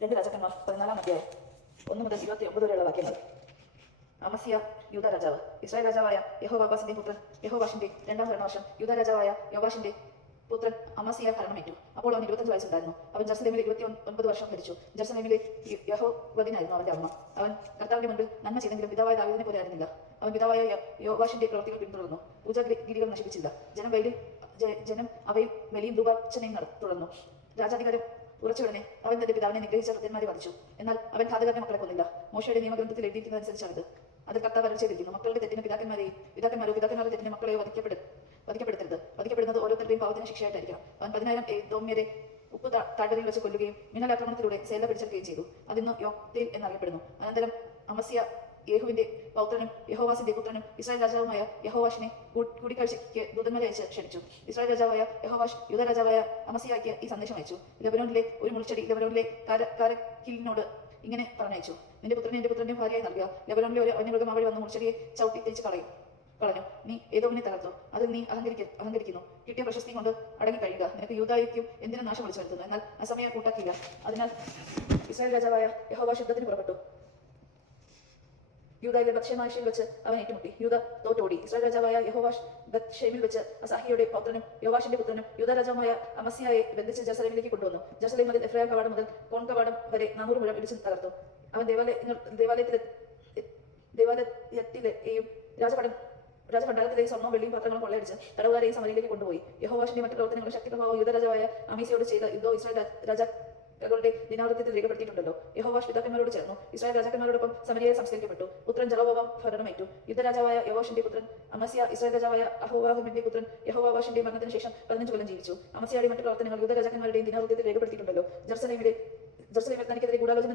രണ്ട് രാജാക്കന്മാർ 14-ാം അധ്യായം 1 മുതൽ 29 വരെയുള്ള വാക്യങ്ങൾ. അമസ്യ യൂദ രാജാവ്. ഇസ്രായേൽ രാജാവായ യഹോവാഹാസിന്റെ പുത്രൻ യഹോവാഷിന്റെ 2-ാം ഭരണവർഷം യൂദ രാജാവായ യോവാഷിന്റെ പുത്രൻ അമസ്യ ഭരണമേറ്റു. അപ്പോൾ അവൻ 25 വയസ്സുണ്ടായിരുന്നു. അവൻ ജെറുസലേമിൽ 29 വർഷം ഭരിച്ചു. ജെറുസലേമിലെ യഹോവദിനായിരുന്നു അവന്റെ അമ്മ. അവൻ കർത്താവിന്റെ മുൻപിൽ നന്മ ചെയ്തെങ്കിലും പിതാവായ ദാവീദിനെ പോലെ ആയിരുന്നില്ല. അവൻ പിതാവായ യോവാഷിന്റെ പ്രവൃത്തികൾ പിന്തുടർന്നു. പൂജാഗിരികൾ നശിപ്പിച്ചില്ല. ജനം അവയിൽ ബലിയും ധൂപാർച്ചനയും തുടർന്നു. രാജാധികാരം ഉറച്ചുടനെ അവൻ തന്റെ പിതാവിനെ നിഗ്രഹിച്ച ഭൃത്യന്മാരെ വധിച്ചു. എന്നാൽ അവൻ ഘാതകരുടെ മക്കളെ കൊന്നില്ല. മോശയുടെ നിയമഗ്രന്ഥത്തിൽ എഴുതിയിരിക്കുന്നതനുസരിച്ചാണിത്. അത് കർത്താവ് അരുളി ചെയ്തിരിക്കുന്നു: മക്കളുടെ തെറ്റിന് പിതാക്കന്മാരുടെ തെറ്റിന് മക്കളെയോ വധിക്കപ്പെടരുത്. വധിക്കപ്പെടുന്നത് ഓരോരുത്തരുടെയും പാവത്തിന് ശിക്ഷയായിട്ടായിരിക്കണം. അവൻ 10,000 ഏദോമ്യരെ ഉപ്പ് താഴ്വരയിൽ വെച്ച് കൊല്ലുകയും മിന്നലാക്രമണത്തിലൂടെ സേല പിടിച്ചെടുക്കുകയും ചെയ്തു. അതിന്ന് യോക്തേൽ എന്നറിയപ്പെടുന്നു. അനന്തരം അമസ്യ യേഹുവിന്റെ പൗത്രനും യഹോവാസിന്റെ പുത്രനും ഇസ്രായേൽ രാജാവുമായ യഹോവാഷിനെ കൂടിക്കാഴ്ചയ്ക്ക് ദൂതന്മാരെ അയച്ച് ക്ഷണിച്ചു. ഇസ്രായേൽ രാജാവായ യഹോവാഷ് യൂദ രാജാവായ അമസ്യായ്ക്ക് ഈ സന്ദേശം അയച്ചു: ലെബനോനിലെ ഒരു മുൾച്ചെടി ലെബനോനിലെ കാരക്കിലിനോട് ഇങ്ങനെ പറഞ്ഞയച്ചു: നിന്റെ പുത്രനെ എന്റെ പുത്രന്റെ ഭാര്യയായി നൽകുക. ലെബനോനിലെ ഒരു വന്യമൃഗം അവൾ വന്ന് മുൾച്ചെടിയെ ചവിട്ടി തേച്ച് കളഞ്ഞു. നീ ഏദോമിനെ തകർത്തു. അതിൽ നീ അഹങ്കരിക്കുന്നു. കിട്ടിയ പ്രശസ്തി കൊണ്ട് അടങ്ങി കഴിയുക. നിനക്ക് യൂദായ്ക്കും എന്തിനും നാശം വിളിച്ചു വരുത്തുന്നു. എന്നാൽ അസമയം കൂട്ടാക്കില്ല. അതിനാൽ ഇസ്രായേൽ രാജാവായ യഹോവാഷ് യുദ്ധത്തിന് പുറപ്പെട്ടു. യൂദയിലെ ബത്ഷേമാശയിൽ വെച്ച് അവൻ ഏറ്റുമുട്ടി. യൂദ തോറ്റോടി. ഇസ്രായേൽ രാജാവായ യഹോവാഷ് ബത്ഷേമിൽ വെച്ച് അസാഹിയുടെ പൗത്രനും യോവാഷിന്റെ പുത്രനും യൂദ രാജാവായ അമസ്യായെ ബന്ധിച്ച് ജെറുസലേമിലേക്ക് കൊണ്ടുവന്നു. ജെറുസലേം മുതൽ എഫ്രൈം കവാടം മുതൽ കോൺ കവാടം വരെ 400 മുഴം ഇടിച്ചു തകർത്തു. അവൻ ദേവാലയത്തിലെയും രാജഭണ്ഡാരത്തിലെയും സ്വർണ്ണവും വെള്ളിയും പാത്രങ്ങളും കൊള്ളയടിച്ച് തടവുകാരെയും സമരയിലേക്ക് കൊണ്ടുപോയി. യഹോവാഷിന്റെ മറ്റു പ്രവർത്തനങ്ങളും ശക്തി പ്രഭാവം യൂദ രാജാവായ അമസ്യയോട് ചെയ്ത യുദ്ധവും ഇസ്രായേൽ രാജാക്കളുടെ ദിനാവൃത്തത്തിൽ രേഖപ്പെടുത്തിയിട്ടുണ്ടല്ലോ. യഹോവാഷ് പിതാക്കന്മാരോട് ചേർന്നു. ഇസ്രായേൽ രാജാക്കന്മാരോടൊപ്പം സമരിയയിൽ സംസ്കരിക്കപ്പെട്ടു. പുത്രൻ ജെറോബോവാം ഭരണമേറ്റു. യുദ്ധരാജാവായ യോവാഷിന്റെ പുത്രൻ അമസ്യ ഇസ്രായേൽ രാജാവായ അഹോവാഹിന്റെ പുത്രൻ യഹോവാഷിന്റെ മരണത്തിന് ശേഷം 15 കൊല്ലം ജീവിച്ചു. അമസ്യയുടെ മറ്റു പ്രവർത്തനങ്ങൾ യൂദ രാജാക്കന്മാരുടെയും ദിനാവൃത്തത്തിൽ രേഖപ്പെടുത്തിയിട്ടുണ്ടല്ലോ. ജെറുസലേമിൽ തനിക്കെതിരെ ഗൂഢാലോചന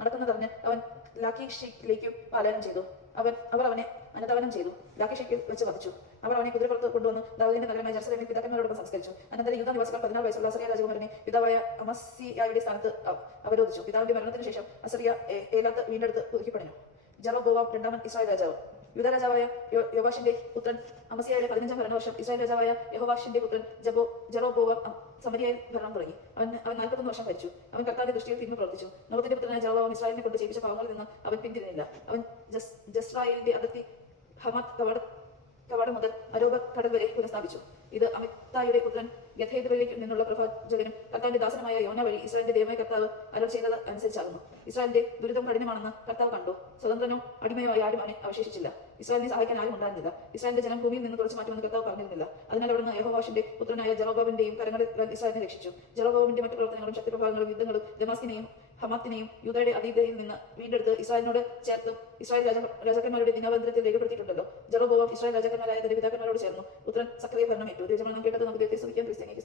നടക്കുന്നതറിഞ്ഞ് അവൻ ലാഖീഷിലേക്കു പലായനം ചെയ്തു. അവർ അവനെ അനധാവനം ചെയ്തു. ലാഖീഷിൽ വെച്ച് വധിച്ചു. അവർ അവനെ കുതിരപ്പുറത്ത് കൊണ്ടുവന്ന് ദാവീദിന്റെ നഗരമായ ജെറുസലേമിൽ പിതാക്കന്മാരോടൊപ്പം സംസ്കരിച്ചു. അനന്തരം യൂദാ നിവാസികൾ 16 വയസ്സുള്ള അസറിയ രാജകുമാരനെ പിതാവായ അമസ്യായുടെ സ്ഥാനത്ത് അവരോധിച്ചു. പിതാവിന്റെ മരണത്തിന് ശേഷം അസറിയ ഏലാത്ത് വീണ്ടെടുത്ത് പുതുക്കിപ്പണിഞ്ഞു. ജെറോബോവാം 2-ാമൻ ഇസ്രായേൽ രാജാവ്. യൂദ രാജാവായ യോവാഷിന്റെ പുത്രൻ അമസ്യായുടെ 15-ാം ഭരണവർഷം ഇസ്രായേൽ രാജാവായ യഹോവാഷിന്റെ പുത്രൻ ജെറോബോവാം സമരിയയിൽ ഭരണം തുടങ്ങി. അവൻ 41 വർഷം ഭരിച്ചു. അവൻ കർത്താവിന്റെ ദൃഷ്ടിയിൽ തിന്മ പ്രവർത്തിച്ചു. നോവത്തിന്റെ പുത്രനായ ജെറോബോവാം ഇസ്രായേലിനെ കൊണ്ട് ചെയ്യിച്ച പാവങ്ങളിൽ നിന്ന് അവൻ പിന്തിരിഞ്ഞില്ല. അവൻ ജസ്രായേലിന്റെ അതിർത്തി ഹമാത്ത് കവാടം മുതൽ അരോബ കടൽ വരെ പുനഃസ്ഥാപിച്ചു. ഇത് അമിത്തായുടെ പുത്രൻ ഗഥേദരിലേക്ക് നിന്നുള്ള പ്രവാചകനും കർത്താവിന്റെ ദാസനുമായ യോന വഴി ഇസ്രായേലിന്റെ ദൈവമായ കർത്താവ് അരുളി ചെയ്തത് അനുസരിച്ചാകുന്നു. ഇസ്രായേലിന്റെ ദുരിതം കഠിനമാണെന്ന് കർത്താവ് കണ്ടു. സ്വതന്ത്രനോ അടിമയോ ആയി ആരും അവനെ അവശേഷിച്ചില്ല. ഇസ്രായേലിനെ സഹായിക്കാൻ ആരും ഉണ്ടായിരുന്നില്ല. ഇസ്രായേലിന്റെ ജനം ഭൂമിയിൽ നിന്ന് തുടച്ചു മാറ്റുമെന്ന് കർത്താവ് പറഞ്ഞിരുന്നില്ല. അതിനാൽ അവിടുന്ന് യഹോവാഷിന്റെ പുത്രനായ ജെറോബോവാമിന്റെയും കരങ്ങളിൽ ഇസ്രായേലിനെ രക്ഷിച്ചു. ജെറോബോവാമിന്റെ മറ്റു പ്രവർത്തനങ്ങളും ശക്തിപ്രഭാവങ്ങളും യുദ്ധങ്ങളും ദമാസ്കിനെയും ഹമാത്തിനെയും യൂദയുടെ അതീതയിൽ നിന്ന് വീണ്ടെടുത്ത് ഇസ്രായേലിനോട് ചേർത്ത് ഇസ്രായേൽ രാജാക്കന്മാരുടെ ദിനാവന്തരത്തിൽ രേഖപ്പെടുത്തിയിട്ടുണ്ടല്ലോ. ജെറോബോവാം ഇസ്രായേൽ രാജാക്കന്മാരായ തന്റെ പിതാക്കന്മാരോട് ചേർന്നു. പുത്രൻ സക്രിയ ഭരണമേറ്റു. നാം കേട്ടത് നമുക്ക് ദൈവത്തെ സ്തുതിക്കാം. ക്രിസ്ത്യാനിക്ക്